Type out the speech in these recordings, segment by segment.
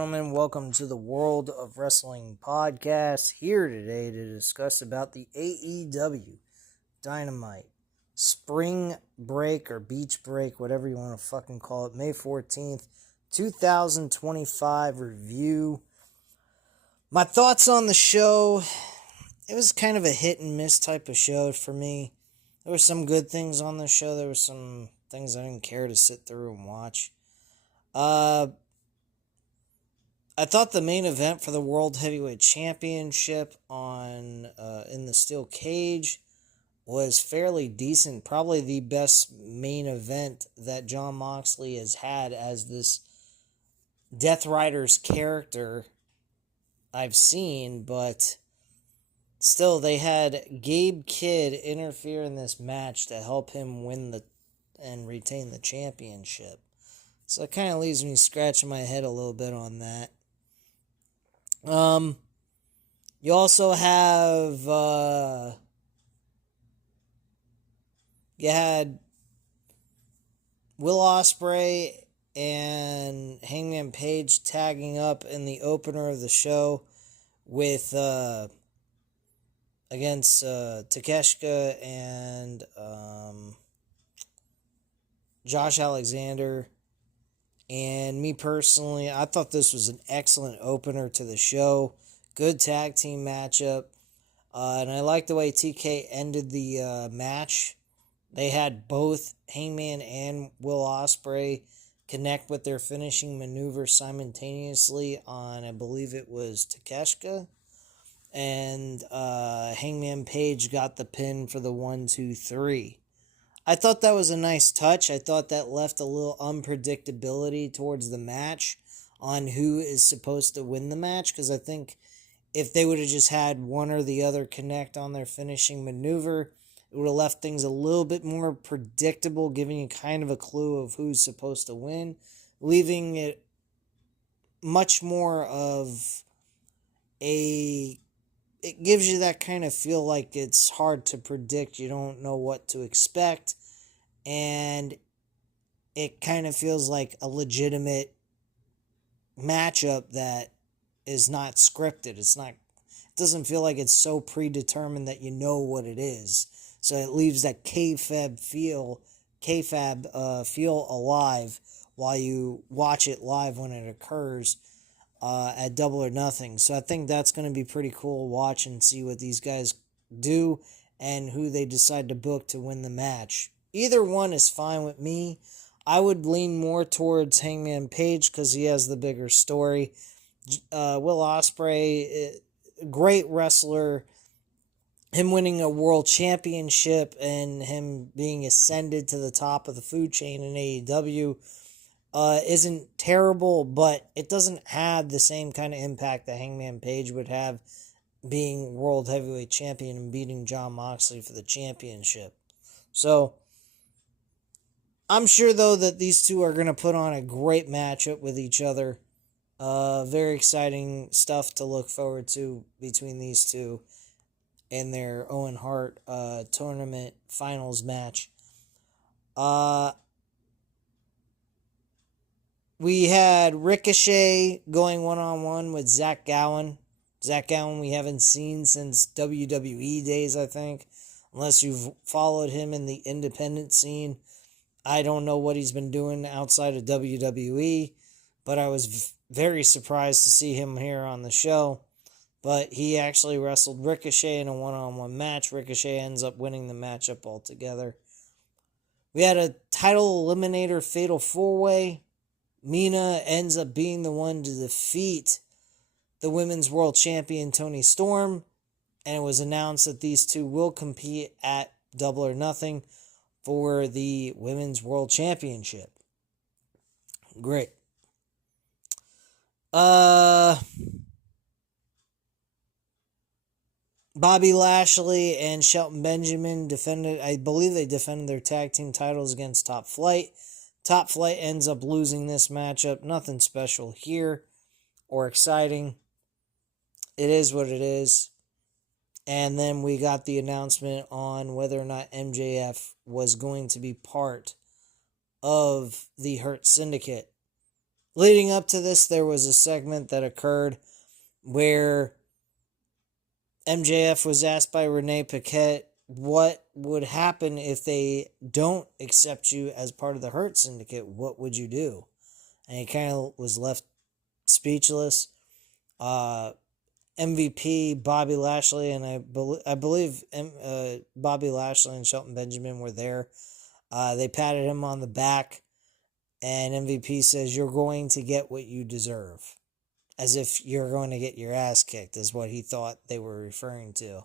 Gentlemen, welcome to the World of Wrestling podcast. Here today to discuss about the AEW Dynamite spring break or beach break, whatever you want to fucking call it, May 14th, 2025 review. My thoughts on the show: it was kind of a hit and miss type of show for me. There were some good things on the show. There were some things I didn't care to sit through and watch. I thought the main event for the World Heavyweight Championship in the steel cage was fairly decent. Probably the best main event that Jon Moxley has had as this Death Rider's character I've seen, but still, they had Gabe Kidd interfere in this match to help him win and retain the championship. So it kind of leaves me scratching my head a little bit on that. You also have, you had Will Ospreay and Hangman Page tagging up in the opener of the show with, against, Takeshita and, Josh Alexander. And me personally, I thought this was an excellent opener to the show. Good tag team matchup. And I like the way TK ended the match. They had both Hangman and Will Ospreay connect with their finishing maneuver simultaneously on, I believe it was Takeshita. And Hangman Page got the pin for the 1-2-3. I thought that was a nice touch. I thought that left a little unpredictability towards the match on who is supposed to win the match, because I think if they would have just had one or the other connect on their finishing maneuver, it would have left things a little bit more predictable, giving you kind of a clue of who's supposed to win, leaving it much more of it gives you that kind of feel like it's hard to predict. You don't know what to expect. And it kind of feels like a legitimate matchup that is not scripted. It doesn't feel like it's so predetermined that you know what it is. So it leaves that kayfabe feel alive while you watch it live when it occurs. At Double or Nothing. So I think that's going to be pretty cool to watch and see what these guys do and who they decide to book to win the match. Either one is fine with me. I would lean more towards Hangman Page because he has the bigger story. Will Ospreay, great wrestler. Him winning a world championship and him being ascended to the top of the food chain in AEW isn't terrible, but it doesn't have the same kind of impact that Hangman Page would have being World Heavyweight Champion and beating Jon Moxley for the championship. So, I'm sure, though, that these two are going to put on a great matchup with each other. Very exciting stuff to look forward to between these two in their Owen Hart tournament finals match. We had Ricochet going one-on-one with Zach Gowen. Zach Gowen we haven't seen since WWE days, I think. Unless you've followed him in the independent scene. I don't know what he's been doing outside of WWE. But I was very surprised to see him here on the show. But he actually wrestled Ricochet in a one-on-one match. Ricochet ends up winning the matchup altogether. We had a title eliminator fatal four-way. Mina ends up being the one to defeat the Women's World Champion Toni Storm, and it was announced that these two will compete at Double or Nothing for the Women's World Championship. Great. Bobby Lashley and Shelton Benjamin I believe they defended their tag team titles against Top Flight. Top Flight ends up losing this matchup. Nothing special here or exciting. It is what it is. And then we got the announcement on whether or not MJF was going to be part of the Hurt Syndicate. leading up to this, there was a segment that occurred where MJF was asked by Renee Paquette what would happen if they don't accept you as part of the Hurt Syndicate. What would you do? And he kind of was left speechless. MVP Bobby Lashley and I believe Bobby Lashley and Shelton Benjamin were there. They patted him on the back, and MVP says, "You're going to get what you deserve," as if you're going to get your ass kicked, is what he thought they were referring to,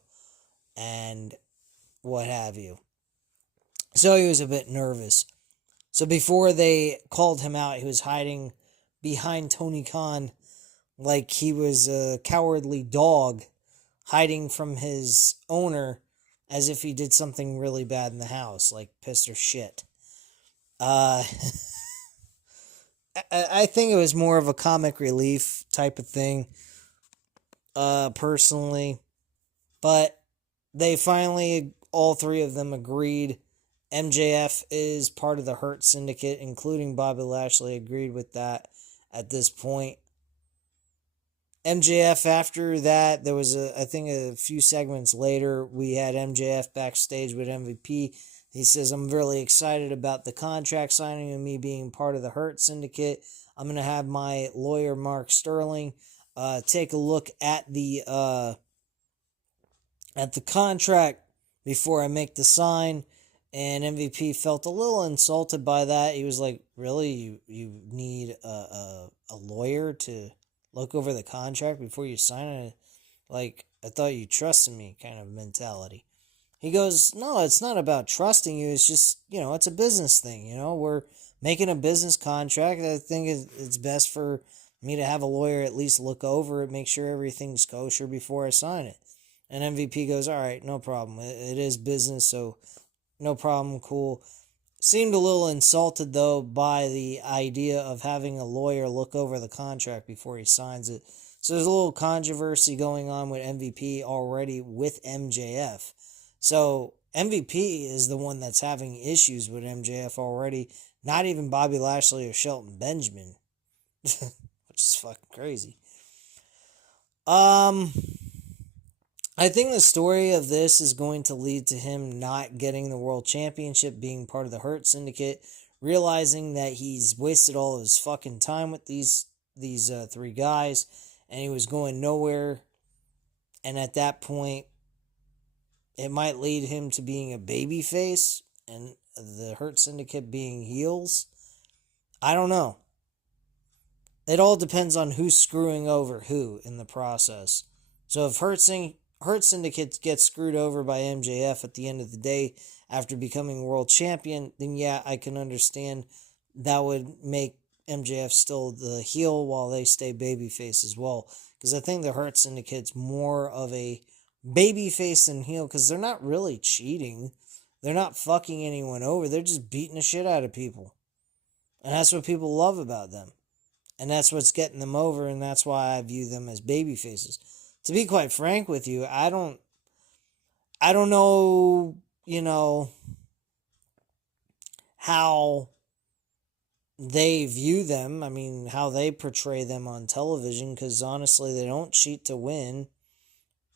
and what have you. So he was a bit nervous. So before they called him out, he was hiding behind Tony Khan like he was a cowardly dog hiding from his owner as if he did something really bad in the house, like pissed or shit. I think it was more of a comic relief type of thing, personally. But they finally, all three of them agreed. MJF is part of the Hurt Syndicate, including Bobby Lashley, agreed with that at this point. MJF, after that, there was, I think a few segments later, we had MJF backstage with MVP. He says, "I'm really excited about the contract signing and me being part of the Hurt Syndicate. I'm going to have my lawyer, Mark Sterling, take a look at the contract before I make the sign." And MVP felt a little insulted by that. He was like, "Really? You need a lawyer to look over the contract before you sign it? Like, I thought you trusted me," kind of mentality. He goes, "No, it's not about trusting you. It's just, it's a business thing. We're making a business contract. I think it's best for me to have a lawyer at least look over it, make sure everything's kosher before I sign it." And MVP goes, "All right, no problem. It is business, so no problem, cool." Seemed a little insulted, though, by the idea of having a lawyer look over the contract before he signs it. So there's a little controversy going on with MVP already with MJF. So MVP is the one that's having issues with MJF already, not even Bobby Lashley or Shelton Benjamin, which is fucking crazy. I think the story of this is going to lead to him not getting the World Championship, being part of the Hurt Syndicate, realizing that he's wasted all of his fucking time with these three guys, and he was going nowhere. And at that point, it might lead him to being a babyface and the Hurt Syndicate being heels. I don't know. It all depends on who's screwing over who in the process. So if Hurt Syndicate gets screwed over by MJF at the end of the day after becoming world champion, then yeah, I can understand that would make MJF still the heel while they stay babyface as well. Because I think the Hurt Syndicate's more of a babyface than heel, because they're not really cheating. They're not fucking anyone over. They're just beating the shit out of people. And that's what people love about them. And that's what's getting them over, and that's why I view them as babyfaces. To be quite frank with you, I don't know, how they view them. I mean, how they portray them on television, because honestly, they don't cheat to win,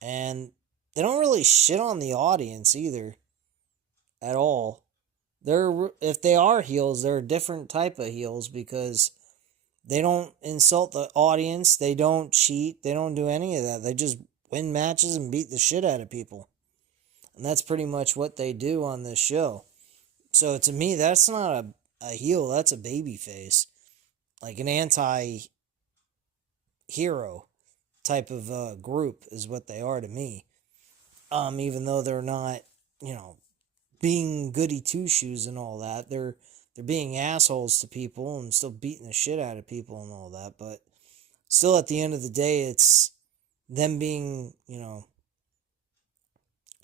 and they don't really shit on the audience either, at all. If they are heels, they're a different type of heels, because they don't insult the audience. They don't cheat. They don't do any of that. They just win matches and beat the shit out of people. And that's pretty much what they do on this show. So to me, that's not a heel. That's a baby face. Like an anti-hero type of group is what they are to me. Even though they're not, being goody two-shoes and all that. They're being assholes to people and still beating the shit out of people and all that. But still, at the end of the day, it's them being,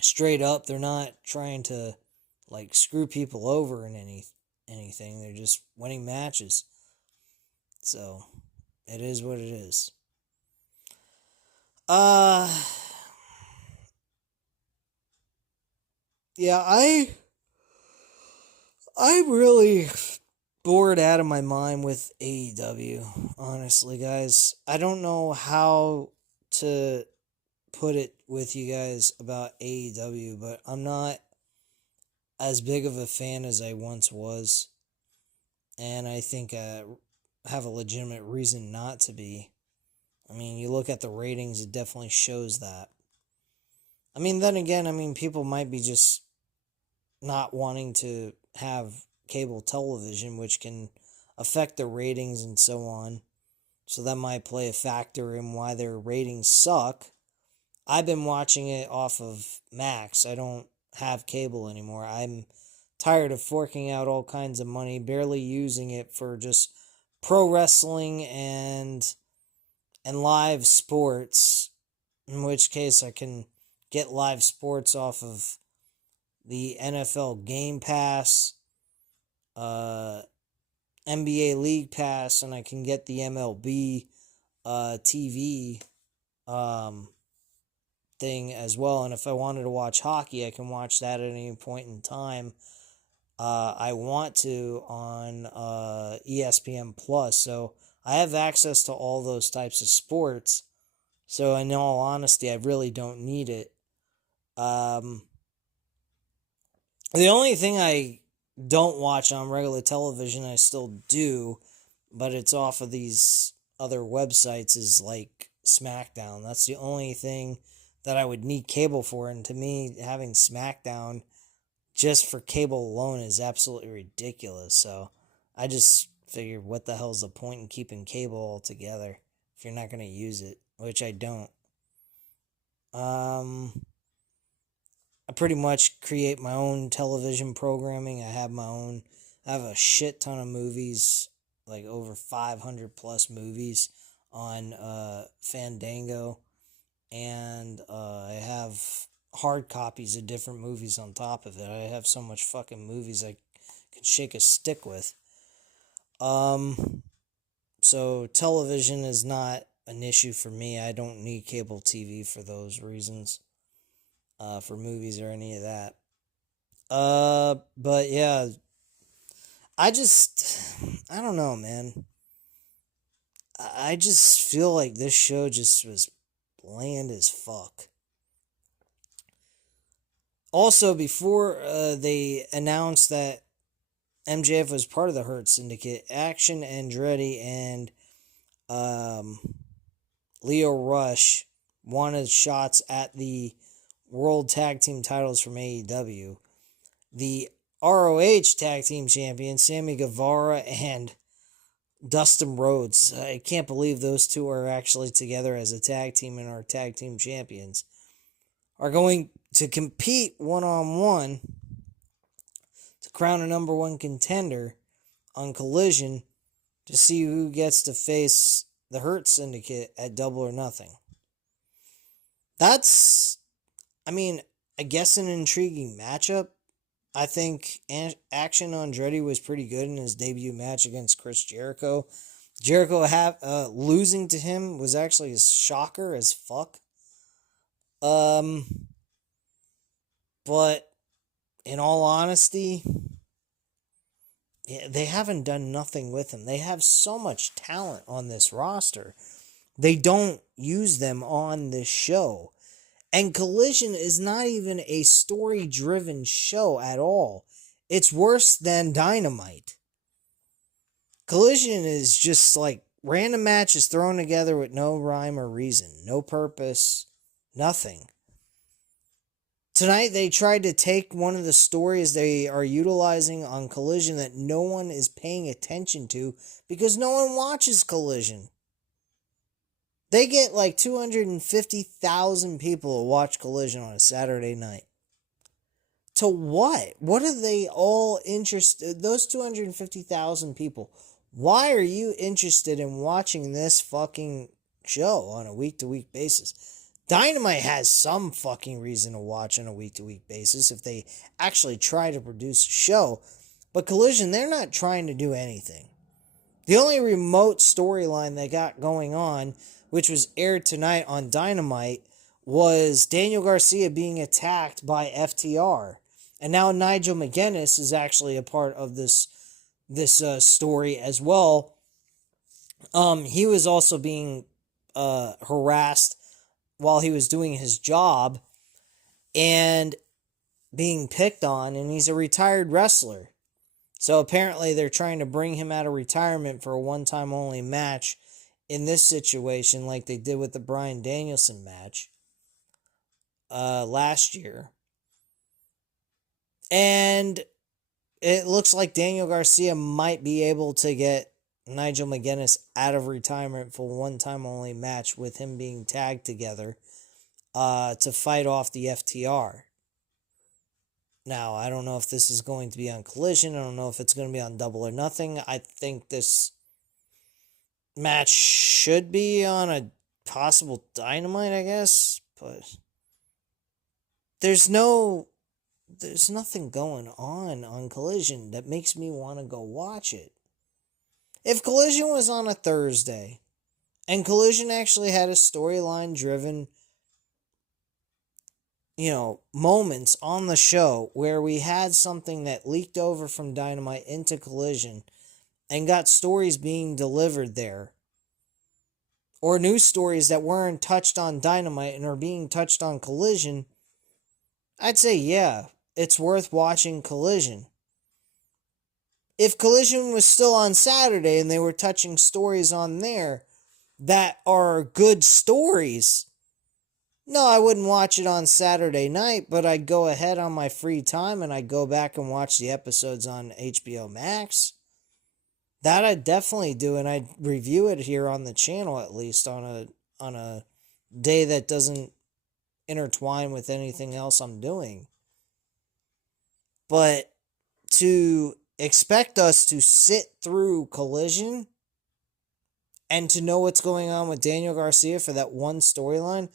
straight up. They're not trying to, screw people over in anything. They're just winning matches. So, it is what it is. Yeah, I really bored out of my mind with AEW, honestly, guys. I don't know how to put it with you guys about AEW, but I'm not as big of a fan as I once was. And I think I have a legitimate reason not to be. I mean, you look at the ratings, it definitely shows that. I mean, then again, I mean, people might be just not wanting to have cable television, which can affect the ratings and so on. So that might play a factor in why their ratings suck. I've been watching it off of Max. I don't have cable anymore. I'm tired of forking out all kinds of money, barely using it for just pro wrestling and live sports. In which case I can get live sports off of the NFL Game Pass, NBA League Pass, and I can get the MLB TV thing as well. And if I wanted to watch hockey, I can watch that at any point in time I want to on ESPN Plus. So I have access to all those types of sports. So in all honesty, I really don't need it. The only thing I don't watch on regular television, I still do, but it's off of these other websites, is like SmackDown. That's the only thing that I would need cable for. And to me, having SmackDown just for cable alone is absolutely ridiculous. So I just figured, what the hell's the point in keeping cable altogether if you're not going to use it, which I don't. I pretty much create my own television programming. I have a shit ton of movies, like over 500 plus movies on Fandango. And I have hard copies of different movies on top of it. I have so much fucking movies I can shake a stick with. So television is not an issue for me. I don't need cable TV for those reasons. For movies or any of that. But yeah, I don't know, man. I just feel like this show just was bland as fuck. Also, before they announced that MJF was part of the Hurt Syndicate, Action Andretti and Leo Rush wanted shots at the World Tag Team titles from AEW. The ROH Tag Team Champions, Sammy Guevara and Dustin Rhodes. I can't believe those two are actually together as a tag team and are tag team champions. Are going to compete one-on-one to crown a number one contender on Collision to see who gets to face the Hurt Syndicate at Double or Nothing. That's, I guess an intriguing matchup. I think Action Andretti was pretty good in his debut match against Chris Jericho. Jericho losing to him was actually a shocker as fuck. But in all honesty, they haven't done nothing with him. They have so much talent on this roster. They don't use them on this show. And Collision is not even a story-driven show at all. It's worse than Dynamite. Collision is just like random matches thrown together with no rhyme or reason, no purpose, nothing. Tonight they tried to take one of the stories they are utilizing on Collision that no one is paying attention to because no one watches Collision. They get like 250,000 people to watch Collision on a Saturday night. To what? What are they all interested? Those 250,000 people, why are you interested in watching this fucking show on a week-to-week basis? Dynamite has some fucking reason to watch on a week-to-week basis if they actually try to produce a show. But Collision, they're not trying to do anything. The only remote storyline they got going on, which was aired tonight on Dynamite, was Daniel Garcia being attacked by FTR. And now Nigel McGuinness is actually a part of this this story as well. He was also being harassed while he was doing his job and being picked on, and he's a retired wrestler. So apparently they're trying to bring him out of retirement for a one-time only match in this situation, like they did with the Bryan Danielson match last year. And it looks like Daniel Garcia might be able to get Nigel McGuinness out of retirement for a one-time only match with him being tagged together to fight off the FTR. Now, I don't know if this is going to be on Collision. I don't know if it's going to be on Double or Nothing. I think this match should be on a possible Dynamite, I guess. But there's nothing going on Collision that makes me want to go watch it. If Collision was on a Thursday, and Collision actually had a storyline driven, moments on the show where we had something that leaked over from Dynamite into Collision and got stories being delivered there, or news stories that weren't touched on Dynamite and are being touched on Collision, I'd say, yeah, it's worth watching Collision. If Collision was still on Saturday and they were touching stories on there that are good stories, no, I wouldn't watch it on Saturday night, but I'd go ahead on my free time and I'd go back and watch the episodes on HBO Max. That I'd definitely do, and I'd review it here on the channel at least on a day that doesn't intertwine with anything else I'm doing. But to expect us to sit through Collision and to know what's going on with Daniel Garcia for that one storyline,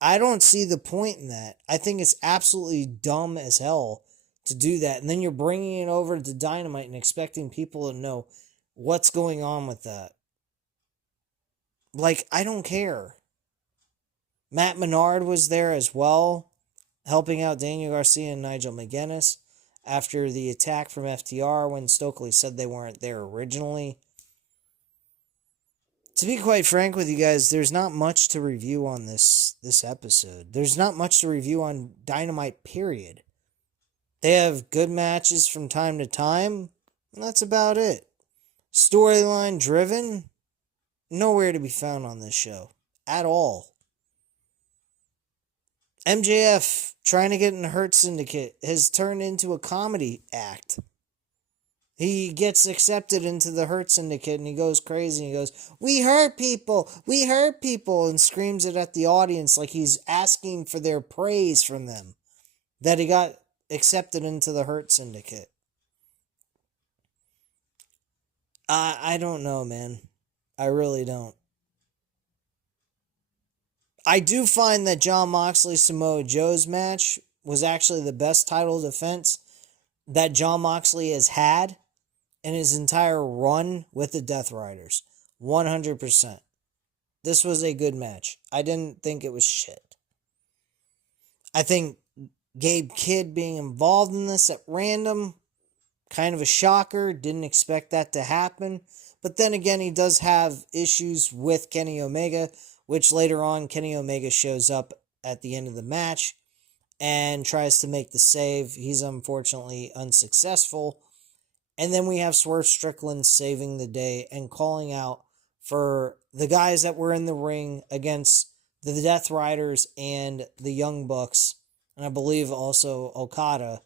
I don't see the point in that. I think it's absolutely dumb as hell to do that. And then you're bringing it over to Dynamite and expecting people to know what's going on with that. Like, I don't care. Matt Menard was there as well, helping out Daniel Garcia and Nigel McGuinness after the attack from FTR when Stokely said they weren't there originally. To be quite frank with you guys, there's not much to review on this episode. There's not much to review on Dynamite, period. They have good matches from time to time, and that's about it. Storyline driven, nowhere to be found on this show. At all. MJF, trying to get in the Hurt Syndicate, has turned into a comedy act. He gets accepted into the Hurt Syndicate and he goes crazy and he goes, "We hurt people! We hurt people!" and screams it at the audience like he's asking for their praise from them. That he got accepted into the Hurt Syndicate. I don't know, man. I really don't. I do find that Jon Moxley Samoa Joe's match was actually the best title defense that Jon Moxley has had in his entire run with the Death Riders. 100%. This was a good match. I didn't think it was shit. I think Gabe Kidd being involved in this at random, kind of a shocker. Didn't expect that to happen. But then again, he does have issues with Kenny Omega, which later on Kenny Omega shows up at the end of the match and tries to make the save. He's unfortunately unsuccessful. And then we have Swerve Strickland saving the day and calling out for the guys that were in the ring against the Death Riders and the Young Bucks, and I believe also Okada,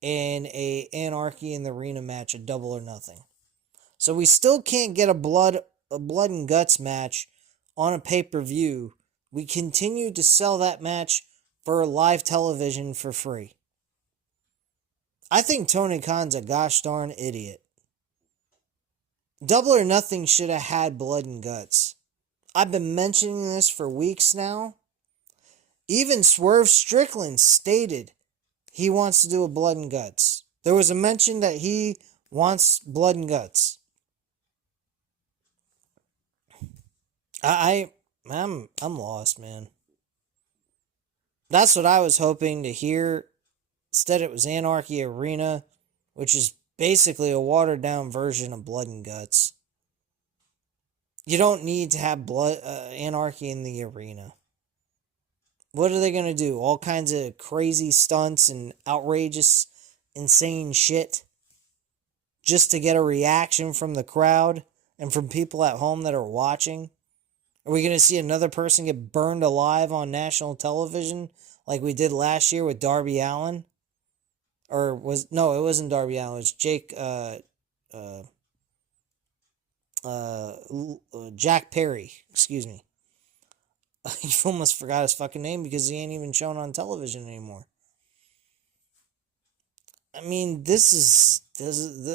in a Anarchy in the Arena match, a Double or Nothing. So we still can't get a blood and guts match on a pay-per-view. We continue to sell that match for live television for free. I think Tony Khan's a gosh darn idiot. Double or Nothing should have had blood and guts. I've been mentioning this for weeks now. Even Swerve Strickland stated he wants to do a blood and guts. There was a mention that he wants blood and guts. I'm lost, man. That's what I was hoping to hear. Instead, it was Anarchy Arena, which is basically a watered down version of Blood and Guts. You don't need to have blood anarchy in the arena. What are they going to do? All kinds of crazy stunts and outrageous, insane shit just to get a reaction from the crowd and from people at home that are watching? Are we going to see another person get burned alive on national television like we did last year with Darby Allin? Or it wasn't Darby Allin. It was Jack Perry. Excuse me. You almost forgot his fucking name because he ain't even shown on television anymore. I mean, this is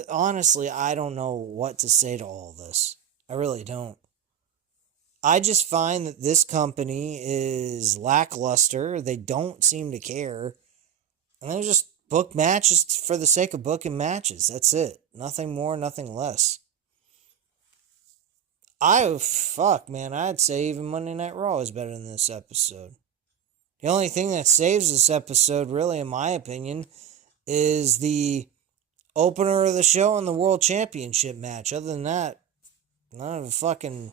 honestly, I don't know what to say to all this. I really don't. I just find that this company is lackluster. They don't seem to care. And they just book matches for the sake of booking matches. That's it. Nothing more, nothing less. Fuck, man. I'd say even Monday Night Raw is better than this episode. The only thing that saves this episode, really, in my opinion, is the opener of the show and the World Championship match. Other than that, none of it fucking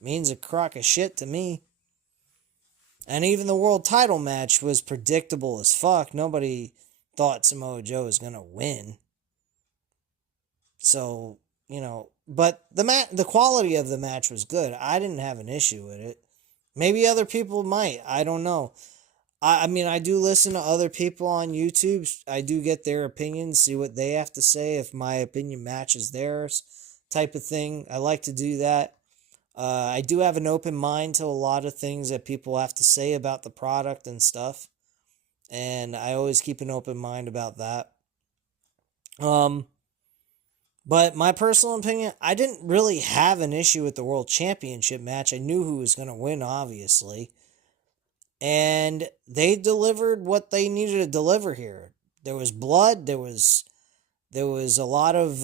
means a crock of shit to me. And even the world title match was predictable as fuck. Nobody thought Samoa Joe was going to win. So, but the quality of the match was good. I didn't have an issue with it. Maybe other people might. I don't know. I mean, I do listen to other people on YouTube. I do get their opinions, see what they have to say, if my opinion matches theirs, type of thing. I like to do that. I do have an open mind to a lot of things that people have to say about the product and stuff. And I always keep an open mind about that. But my personal opinion, I didn't really have an issue with the World Championship match. I knew who was going to win, obviously. And they delivered what they needed to deliver here. There was blood. There was a lot of,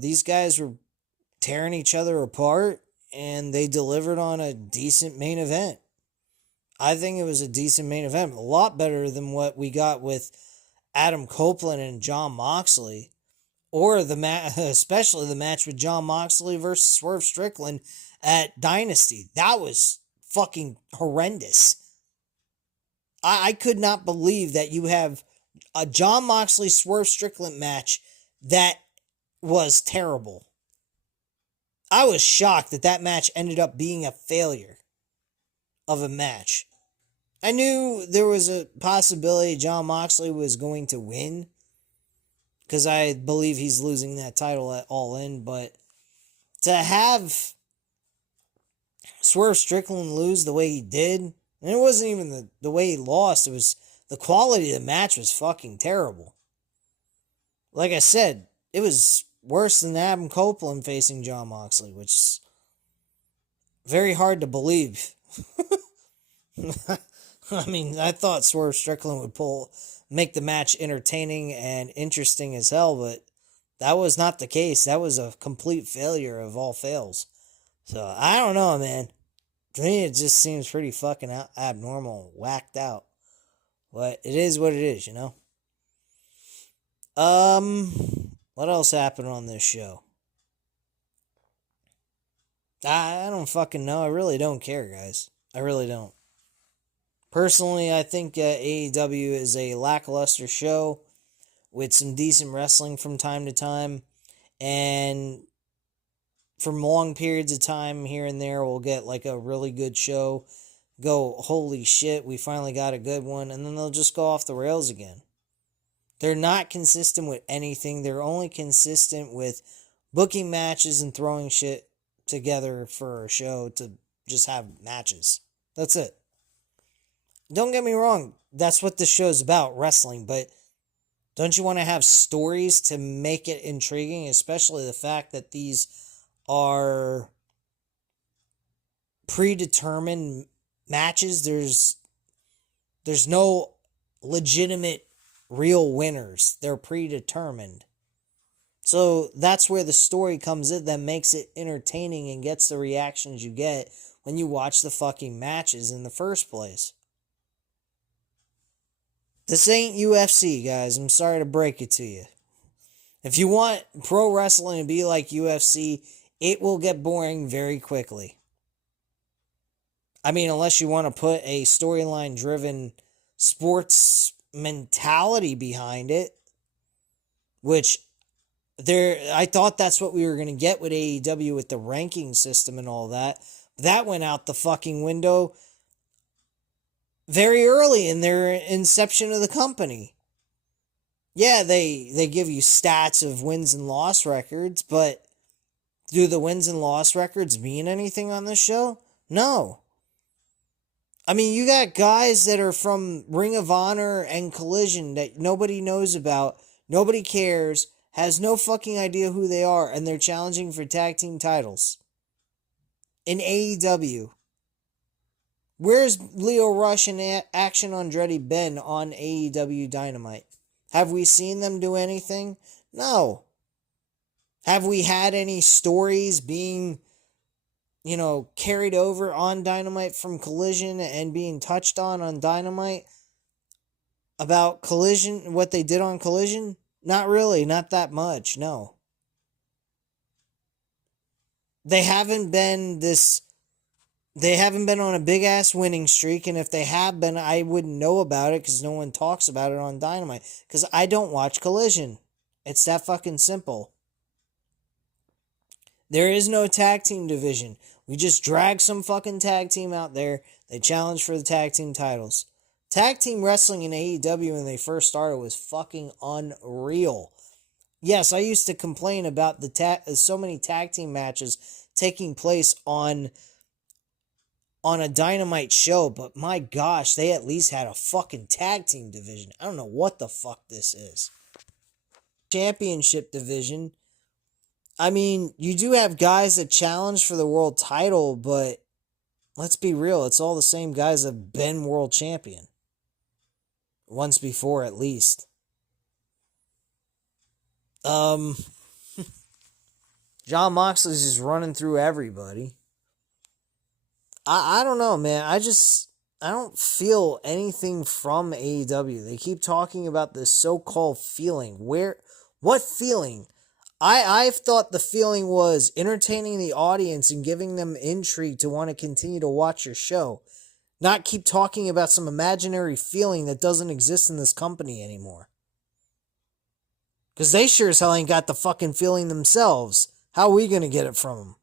these guys were tearing each other apart. And they delivered on a decent main event. I think it was a decent main event. A lot better than what we got with Adam Copeland and Jon Moxley. Or especially the match with Jon Moxley versus Swerve Strickland at Dynasty. That was fucking horrendous. I could not believe that you have a Jon Moxley Swerve Strickland match that was terrible. I was shocked that match ended up being a failure of a match. I knew there was a possibility Jon Moxley was going to win, because I believe he's losing that title at All In, but to have Swerve Strickland lose the way he did, and it wasn't even the way he lost, it was the quality of the match was fucking terrible. Like I said, it was worse than Adam Copeland facing Jon Moxley, which is very hard to believe. I mean, I thought Swerve Strickland would make the match entertaining and interesting as hell, but that was not the case. That was a complete failure of all fails. So, I don't know, man. To me, it just seems pretty fucking abnormal, whacked out. But it is what it is, What else happened on this show? I don't fucking know. I really don't care, guys. I really don't. Personally, I think AEW is a lackluster show with some decent wrestling from time to time. And from long periods of time here and there, we'll get like a really good show. Go, holy shit, we finally got a good one. And then they'll just go off the rails again. They're not consistent with anything. They're only consistent with booking matches and throwing shit together for a show to just have matches. That's it. Don't get me wrong. That's what this show's about, wrestling. But don't you want to have stories to make it intriguing? Especially the fact that these are predetermined matches. There's no legitimate real winners. They're predetermined. So that's where the story comes in that makes it entertaining and gets the reactions you get when you watch the fucking matches in the first place. This ain't UFC, guys. I'm sorry to break it to you. If you want pro wrestling to be like UFC, it will get boring very quickly. I mean, unless you want to put a storyline driven sports mentality behind it, which I thought that's what we were going to get with AEW with the ranking system and all that. That went out the fucking window very early in their inception of the company. Yeah, they give you stats of wins and loss records, but do the wins and loss records mean anything on this show? No. I mean, you got guys that are from Ring of Honor and Collision that nobody knows about, nobody cares, has no fucking idea who they are, and they're challenging for tag team titles. In AEW. Where's Leo Rush and Action Andretti been on AEW Dynamite? Have we seen them do anything? No. Have we had any stories being, carried over on Dynamite from Collision and being touched on Dynamite about Collision, what they did on Collision? Not really, not that much, no. They haven't been on a big ass winning streak, and if they have been, I wouldn't know about it because no one talks about it on Dynamite. Because I don't watch Collision. It's that fucking simple. There is no tag team division. We just drag some fucking tag team out there. They challenge for the tag team titles. Tag team wrestling in AEW when they first started was fucking unreal. Yes, I used to complain about so many tag team matches taking place on a Dynamite show, but my gosh, they at least had a fucking tag team division. I don't know what the fuck this is. Championship division. I mean, you do have guys that challenge for the world title, but let's be real, it's all the same guys that have been world champion. Once before, at least. John Moxley's just running through everybody. I don't know, man. I don't feel anything from AEW. They keep talking about this so-called feeling. What feeling? I've thought the feeling was entertaining the audience and giving them intrigue to want to continue to watch your show. Not keep talking about some imaginary feeling that doesn't exist in this company anymore. Because they sure as hell ain't got the fucking feeling themselves. How are we going to get it from them?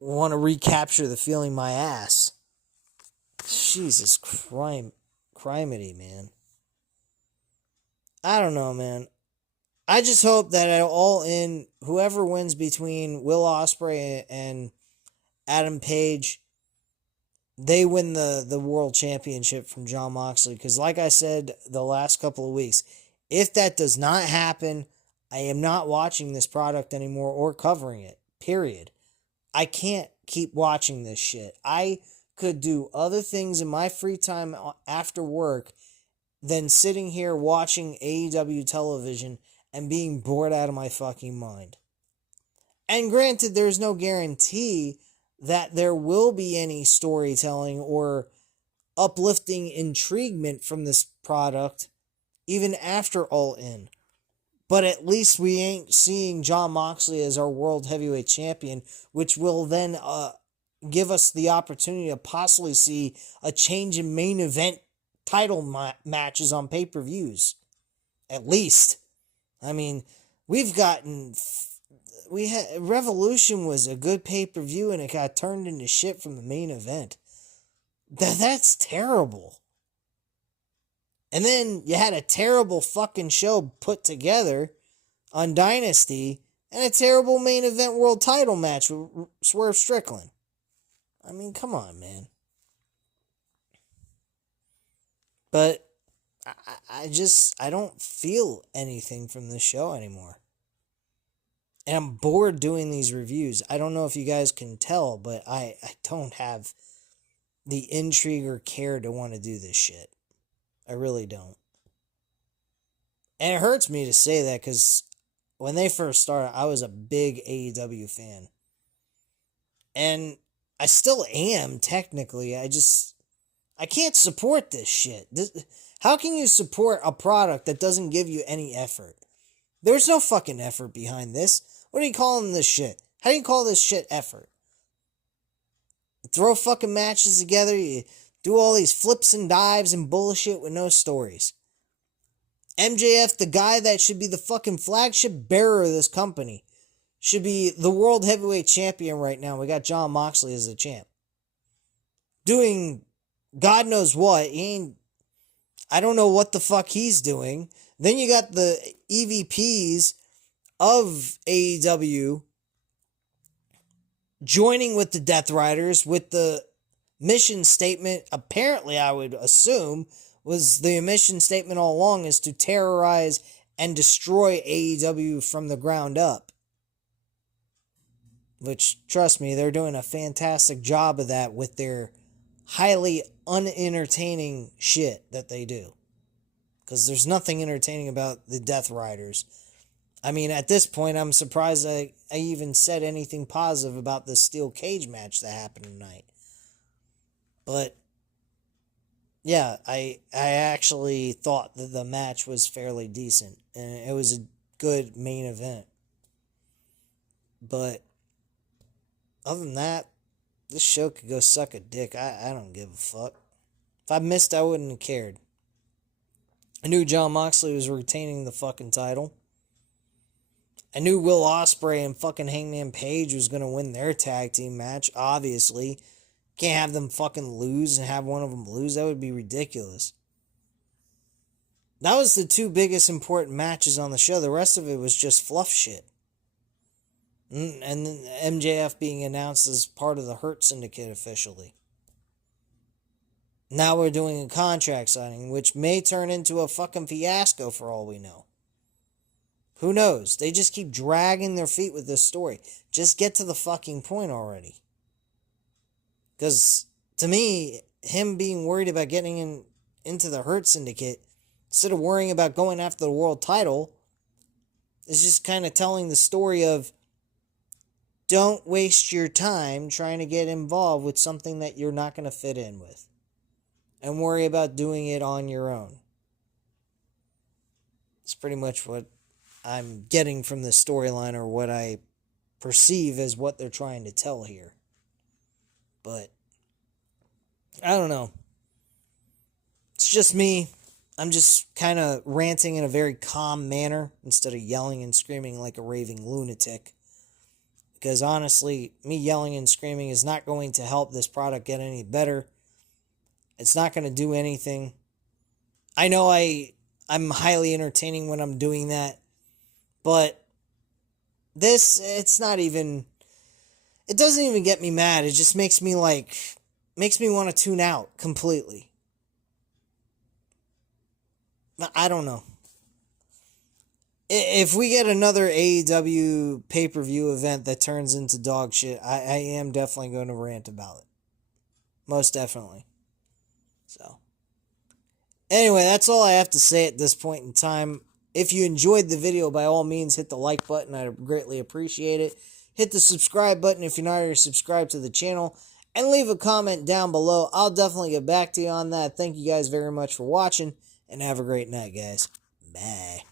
Want to recapture the feeling my ass. Jesus criminy, man. I don't know, man. I just hope that at All In, whoever wins between Will Ospreay and Adam Page, they win the world championship from John Moxley. Because like I said the last couple of weeks, if that does not happen, I am not watching this product anymore or covering it. Period. I can't keep watching this shit. I could do other things in my free time after work than sitting here watching AEW television and being bored out of my fucking mind. And granted, there's no guarantee that there will be any storytelling or uplifting intriguement from this product even after All In. But at least we ain't seeing John Moxley as our World Heavyweight Champion, which will then give us the opportunity to possibly see a change in main event title matches on pay-per-views. At least. I mean, Revolution was a good pay-per-view and it got turned into shit from the main event. That's terrible. And then you had a terrible fucking show put together on Dynasty and a terrible main event world title match with Swerve Strickland. I mean, come on, man. But I don't feel anything from this show anymore. And I'm bored doing these reviews. I don't know if you guys can tell, but I don't have the intrigue or care to want to do this shit. I really don't. And it hurts me to say that because when they first started, I was a big AEW fan. And I still am, technically. I can't support this shit. How can you support a product that doesn't give you any effort? There's no fucking effort behind this. What are you calling this shit? How do you call this shit effort? You throw fucking matches together, you do all these flips and dives and bullshit with no stories. MJF, the guy that should be the fucking flagship bearer of this company, should be the world heavyweight champion right now. We got Jon Moxley as the champ. Doing God knows what. I don't know what the fuck he's doing. Then you got the EVPs of AEW joining with the Death Riders with the mission statement, apparently I would assume, was the mission statement all along is to terrorize and destroy AEW from the ground up. Which, trust me, they're doing a fantastic job of that with their highly unentertaining shit that they do. Because there's nothing entertaining about the Death Riders. I mean, at this point, I'm surprised I even said anything positive about this steel cage match that happened tonight. But, yeah, I actually thought that the match was fairly decent. And it was a good main event. But, other than that, this show could go suck a dick. I don't give a fuck. If I missed, I wouldn't have cared. I knew Jon Moxley was retaining the fucking title. I knew Will Ospreay and fucking Hangman Page was going to win their tag team match, obviously. Can't have them fucking lose and have one of them lose. That would be ridiculous. That was the two biggest important matches on the show. The rest of it was just fluff shit. And MJF being announced as part of the Hurt Syndicate officially. Now we're doing a contract signing, which may turn into a fucking fiasco for all we know. Who knows? They just keep dragging their feet with this story. Just get to the fucking point already. Because, to me, him being worried about getting into the Hurt Syndicate, instead of worrying about going after the world title, is just kind of telling the story of, don't waste your time trying to get involved with something that you're not going to fit in with. And worry about doing it on your own. It's pretty much what I'm getting from this storyline, or what I perceive as what they're trying to tell here. But, I don't know. It's just me. I'm just kind of ranting in a very calm manner instead of yelling and screaming like a raving lunatic. Because honestly, me yelling and screaming is not going to help this product get any better. It's not going to do anything. I know I'm highly entertaining when I'm doing that. But this, it's not even... It doesn't even get me mad. It just makes me want to tune out completely. I don't know. If we get another AEW pay-per-view event that turns into dog shit, I am definitely going to rant about it. Most definitely. So, anyway, that's all I have to say at this point in time. If you enjoyed the video, by all means, hit the like button. I'd greatly appreciate it. Hit the subscribe button if you're not already subscribed to the channel. And leave a comment down below. I'll definitely get back to you on that. Thank you guys very much for watching. And have a great night, guys. Bye.